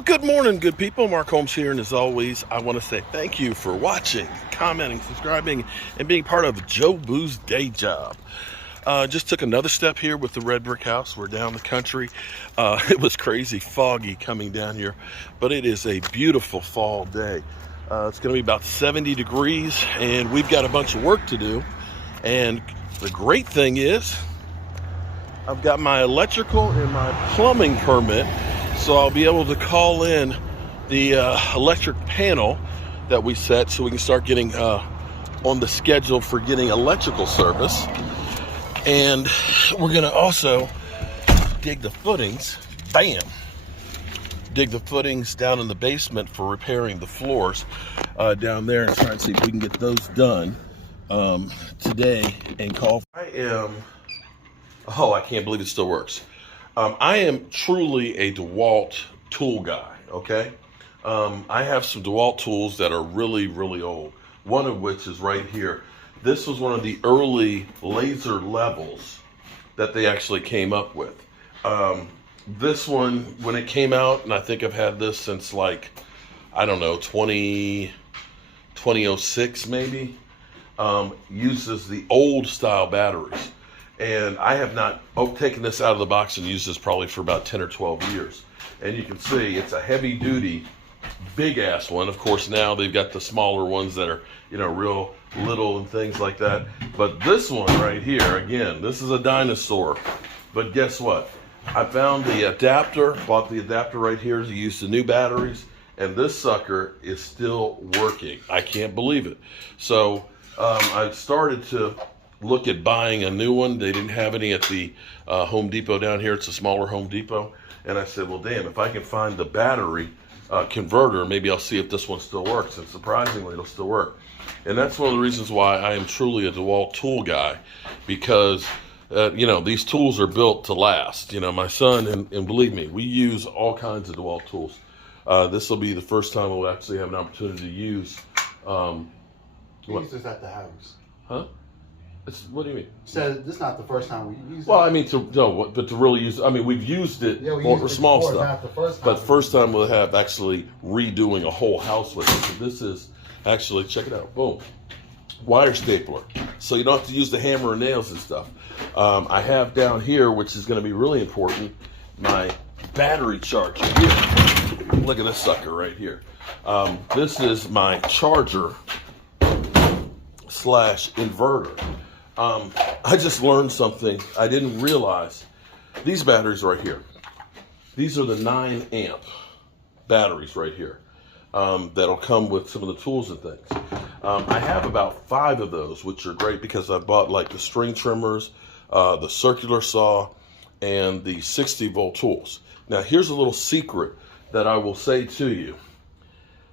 Well, good morning, good people. Mark Holmes here, and as always, I want to say thank you for watching, commenting, subscribing, and being part of Joe Boo's day job. Just took another step here with the red brick house. We're down the country. It was crazy foggy coming down here, but it is a beautiful fall day. It's going to be about 70 degrees, and we've got a bunch of work to do. And the great thing is, I've got my electrical and my plumbing permit, so I'll be able to call in the electric panel that we set so we can start getting on the schedule for getting electrical service. And we're going to also dig the footings, bam, dig the footings down in the basement for repairing the floors down there, and try and see if we can get those done today and call. Oh, I can't believe it still works. I am truly a DeWalt tool guy, okay? I have some DeWalt tools that are really, really old. One of which is right here. This was one of the early laser levels that they actually came up with. This one, when it came out, and I think I've had this since like, I don't know, 2006 maybe, uses the old style batteries. And I have not taken this out of the box and used this probably for about 10 or 12 years. And you can see it's a heavy duty, big ass one. Of course, now they've got the smaller ones that are, you know, real little and things like that. But this one right here, again, this is a dinosaur. But guess what? I found the adapter, bought the adapter right here to use the new batteries. And this sucker is still working. I can't believe it. So I started to look at buying a new one. They didn't have any at the Home Depot down here. It's a smaller Home Depot. And I said, well, damn, if I can find the battery converter, maybe I'll see if this one still works. And surprisingly, it'll still work. And that's one of the reasons why I am truly a DeWalt tool guy, because you know, these tools are built to last. You know, my son, and believe me, we use all kinds of DeWalt tools. This will be the first time we'll actually have an opportunity to use. We use this at the house. Huh? What do you mean? Said this is not the first time we used it. Well, I mean, but to really use, I mean, we've used it for small before, stuff. not the first time. But first time we'll have actually redoing a whole house with it. So this is actually, check it out, boom, wire stapler. So you don't have to use the hammer and nails and stuff. I have down here, which is going to be really important, my battery charger here. Look at this sucker right here. This is my charger slash inverter. I just learned something I didn't realize. These batteries right here, these are the 9 amp batteries right here that'll come with some of the tools and things. I have about 5 of those, which are great because I bought like the string trimmers, the circular saw, and the 60-volt tools. Now here's a little secret that I will say to you.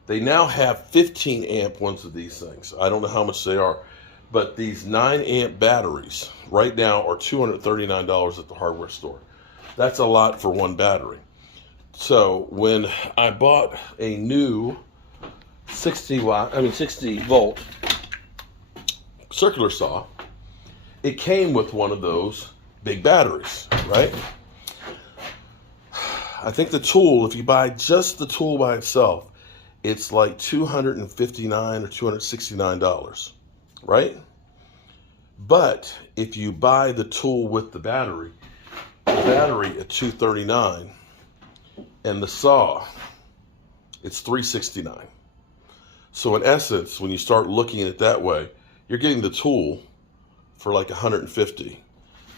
They now have 15 amp ones of these things. I don't know how much they are. But these 9 amp batteries right now are $239 at the hardware store. That's a lot for one battery. So when I bought a new 60 volt circular saw, it came with one of those big batteries, right? I think the tool, if you buy just the tool by itself, it's like $259 or $269. Right? But if you buy the tool with the battery at $239, and the saw, it's $369. So in essence, when you start looking at it that way, you're getting the tool for like $150,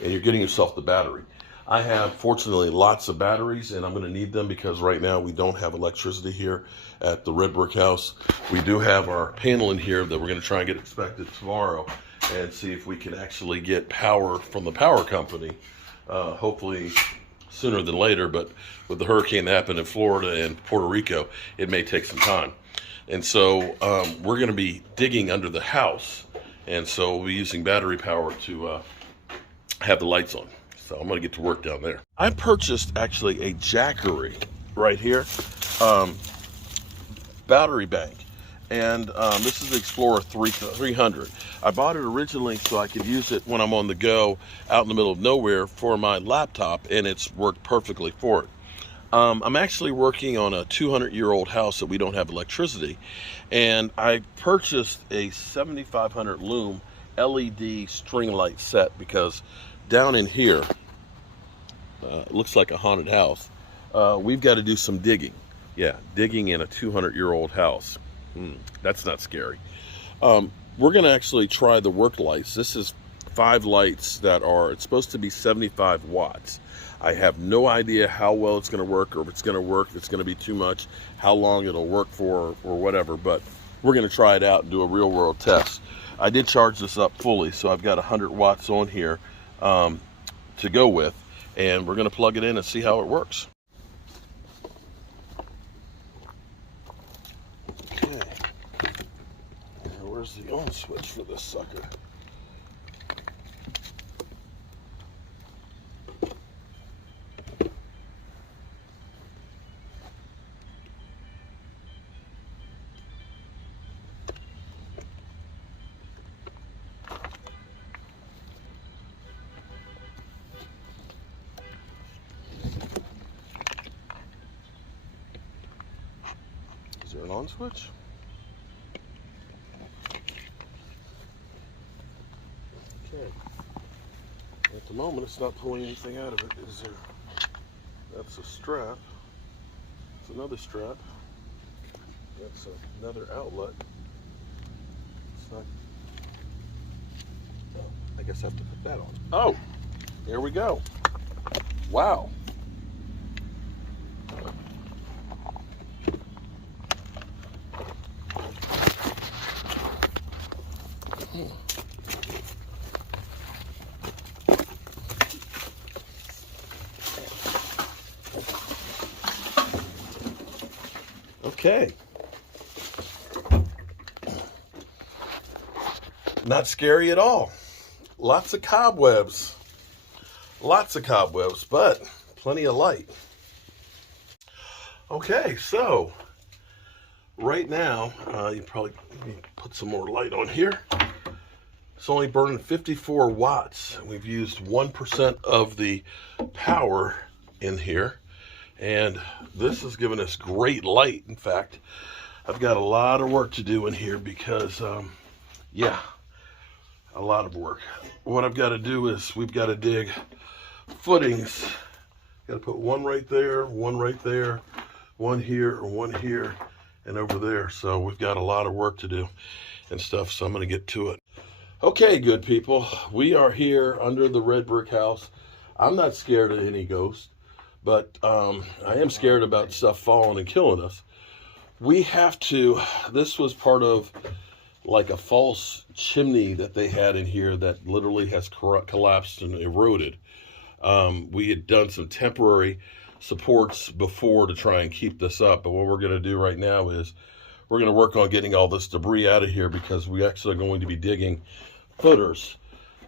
and you're getting yourself the battery. I have, fortunately, lots of batteries, and I'm going to need them because right now we don't have electricity here at the red brick house. We do have our panel in here that we're going to try and get inspected tomorrow and see if we can actually get power from the power company, hopefully sooner than later. But with the hurricane that happened in Florida and Puerto Rico, it may take some time. And so we're going to be digging under the house, and so we'll be using battery power to have the lights on. So I'm going to get to work down there. I purchased actually a Jackery right here, battery bank. And this is the Explorer 300. I bought it originally so I could use it when I'm on the go out in the middle of nowhere for my laptop, and it's worked perfectly for it. I'm actually working on a 200-year-old house that we don't have electricity, and I purchased a 7500 lume LED string light set because down in here, it looks like a haunted house. We've got to do some digging. Yeah, digging in a 200-year-old house. That's not scary. We're going to actually try the work lights. This is 5 lights that are, it's supposed to be 75 watts. I have no idea how well it's going to work, or if it's going to work, if it's going to be too much, how long it'll work for, or whatever. But we're going to try it out and do a real world test. I did charge this up fully, so I've got 100 watts on here to go with, and we're going to plug it in and see how it works. Okay. Now, where's the on switch for this sucker? Is there an on switch? Okay. At the moment, it's not pulling anything out of it. Is there? That's a strap. It's another strap. That's another outlet. It's not. Oh, I guess I have to put that on. Oh, there we go. Wow. Okay. Not scary at all. Lots of cobwebs. Lots of cobwebs, but plenty of light. Okay, so right now, you probably put some more light on here. It's only burning 54 watts. We've used 1% of the power in here. And this has given us great light. In fact, I've got a lot of work to do in here because, yeah, a lot of work. What I've got to do is we've got to dig footings. Got to put one right there, one here, and over there. So we've got a lot of work to do and stuff, so I'm going to get to it. Okay, good people. We are here under the red brick house. I'm not scared of any ghost. But I am scared about stuff falling and killing us. We have to, this was part of like a false chimney that they had in here that literally has collapsed and eroded. We had done some temporary supports before to try and keep this up. But what we're going to do right now is we're going to work on getting all this debris out of here because we actually are going to be digging footers.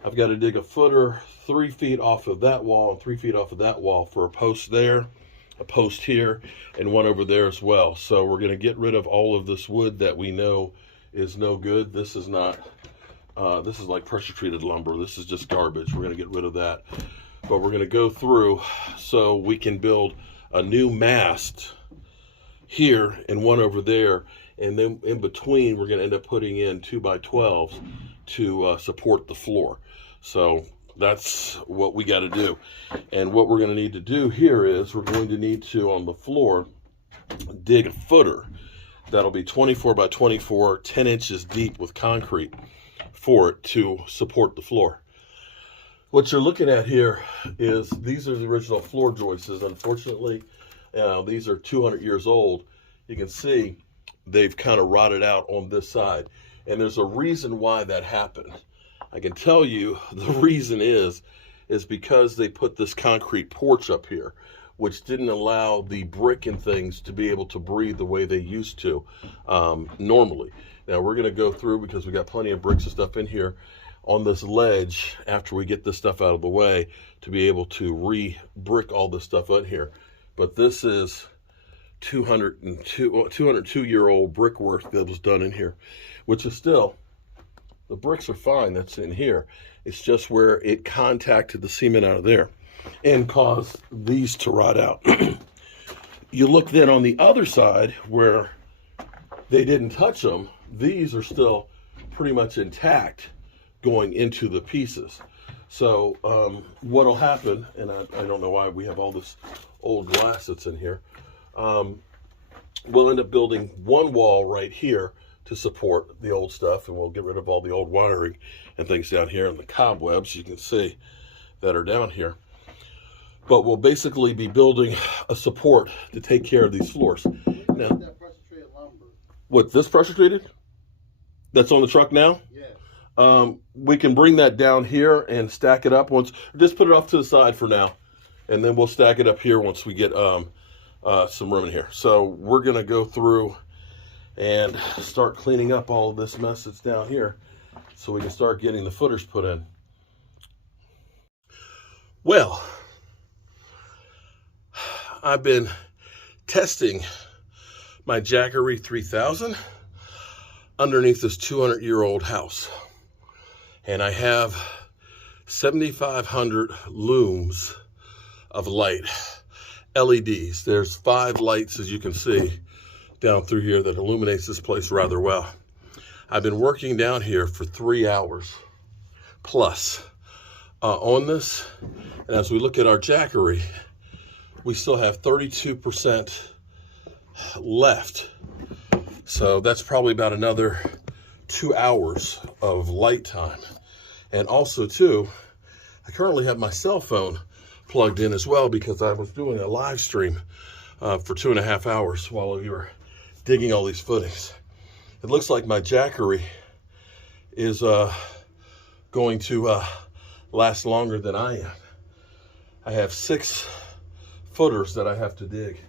I've got to dig a footer 3 feet off of that wall and 3 feet off of that wall for a post there, a post here, and one over there as well. So we're going to get rid of all of this wood that we know is no good. This is not, this is like pressure treated lumber. This is just garbage. We're going to get rid of that. But we're going to go through so we can build a new mast here and one over there. And then in between, we're going to end up putting in 2x12s to support the floor. So that's what we got to do. And what we're going to need to do here is we're going to need to, on the floor, dig a footer that'll be 24 by 24, 10 inches deep with concrete for it to support the floor. What you're looking at here is these are the original floor joists. Unfortunately, these are 200 years old. You can see they've kind of rotted out on this side. And there's a reason why that happened. I can tell you the reason is because they put this concrete porch up here, which didn't allow the brick and things to be able to breathe the way they used to normally. Now we're going to go through, because we got plenty of bricks and stuff in here, on this ledge after we get this stuff out of the way to be able to re-brick all this stuff out here. But this is 202-year-old brickwork that was done in here, which is still, the bricks are fine that's in here. It's just where it contacted the cement out of there and caused these to rot out. you look then on the other side where they didn't touch them, these are still pretty much intact going into the pieces. So what'll happen, and I don't know why we have all this old glass that's in here, we'll end up building one wall right here to support the old stuff, and we'll get rid of all the old wiring and things down here and the cobwebs you can see that are down here. But we'll basically be building a support to take care of these floors. Now, that pressure treated lumber. what, this pressure treated? That's on the truck now? Yeah. We can bring that down here and stack it up once. Just put it off to the side for now, and then we'll stack it up here once we get some room in here. So we're gonna go through and start cleaning up all of this mess that's down here so we can start getting the footers put in. Well, I've been testing my Jackery 3000 underneath this 200-year-old house. And I have 7,500 looms of light, LEDs. There's 5 lights, as you can see, down through here that illuminates this place rather well. I've been working down here for 3 hours plus on this. And as we look at our Jackery, we still have 32% left. So that's probably about another 2 hours of light time. And also too, I currently have my cell phone plugged in as well because I was doing a live stream for 2.5 hours while we were digging all these footings. It looks like my Jackery is going to last longer than I am. I have 6 footers that I have to dig.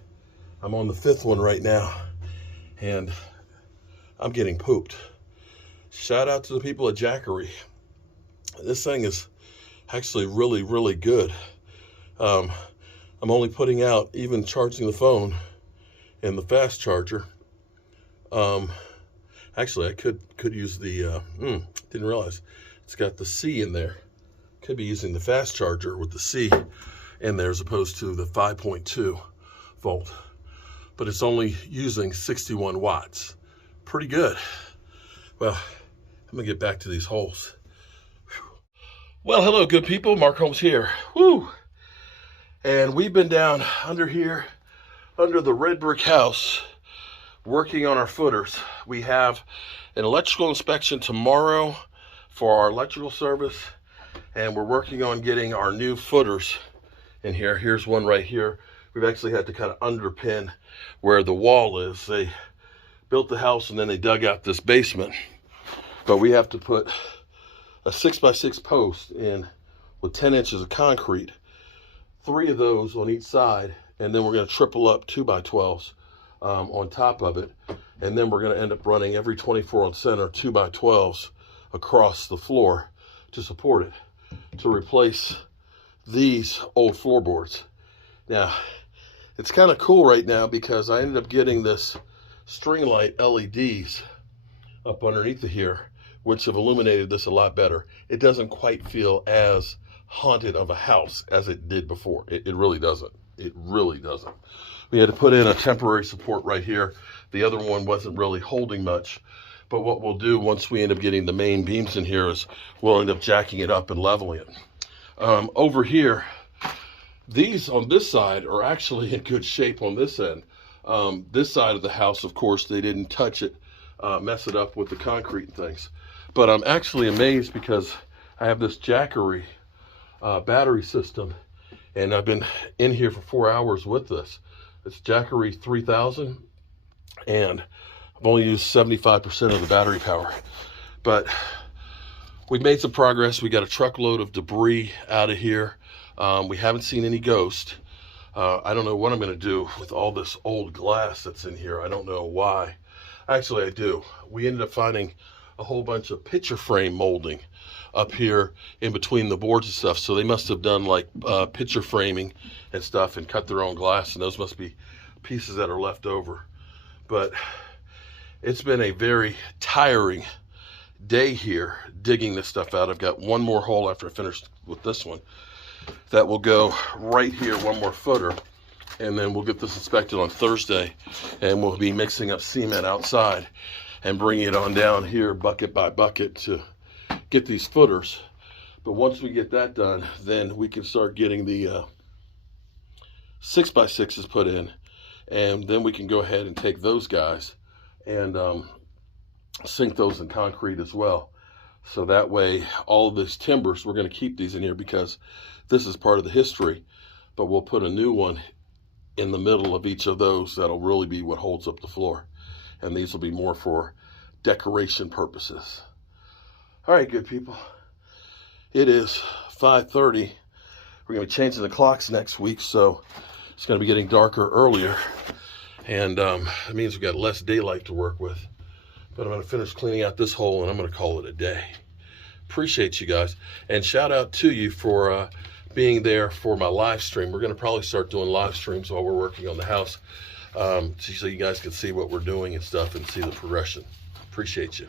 I'm on the 5th one right now, and I'm getting pooped. Shout out to the people at Jackery. This thing is actually really, really good. I'm only putting out, even charging the phone and the fast charger. Actually, I could use the, didn't realize it's got the C in there. Could be using the fast charger with the C in there as opposed to the 5.2 volt. But it's only using 61 watts. Pretty good. Well, I'm gonna get back to these holes. Whew. Well, hello, good people. Mark Holmes here. Woo! And we've been down under here, under the red brick house, working on our footers. We have an electrical inspection tomorrow for our electrical service, and we're working on getting our new footers in here. Here's one right here. We've actually had to kind of underpin where the wall is. They built the house and then they dug out this basement. But we have to put a 6x6 post in with 10 inches of concrete, 3 of those on each side, and then we're going to triple up 2x12s on top of it. And then we're going to end up running every 24 on center 2x12s across the floor to support it, to replace these old floorboards. Now, it's kind of cool right now because I ended up getting this string light LEDs up underneath of here, which have illuminated this a lot better. It doesn't quite feel as haunted of a house as it did before. It really doesn't. It really doesn't. We had to put in a temporary support right here. The other one wasn't really holding much. But what we'll do once we end up getting the main beams in here is we'll end up jacking it up and leveling it. Over here, these on this side are actually in good shape on this end. This side of the house, of course, they didn't touch it, mess it up with the concrete and things. But I'm actually amazed because I have this Jackery battery system, and I've been in here for 4 hours with this. It's Jackery 3000, and I've only used 75% of the battery power. But we've made some progress. We got a truckload of debris out of here. We haven't seen any ghost. I don't know what I'm going to do with all this old glass that's in here. I don't know why. Actually, I do. We ended up finding a whole bunch of picture frame molding up here in between the boards and stuff. So they must have done like picture framing and stuff and cut their own glass, and those must be pieces that are left over. But it's been a very tiring day here digging this stuff out. I've got one more hole after I finish with this one that will go right here, one more footer, and then we'll get this inspected on Thursday, and we'll be mixing up cement outside and bringing it on down here bucket by bucket to get these footers. But once we get that done, then we can start getting the 6x6s put in, and then we can go ahead and take those guys and sink those in concrete as well. So that way, all of these timbers, we're going to keep these in here because this is part of the history, but we'll put a new one in the middle of each of those. That'll really be what holds up the floor. And these will be more for decoration purposes. All right, good people. It is 5:30. We're going to be changing the clocks next week, so it's going to be getting darker earlier. And it means we've got less daylight to work with. But I'm going to finish cleaning out this hole, and I'm going to call it a day. Appreciate you guys. And shout out to you for being there for my live stream. We're going to probably start doing live streams while we're working on the house, so you guys can see what we're doing and stuff and see the progression. Appreciate you.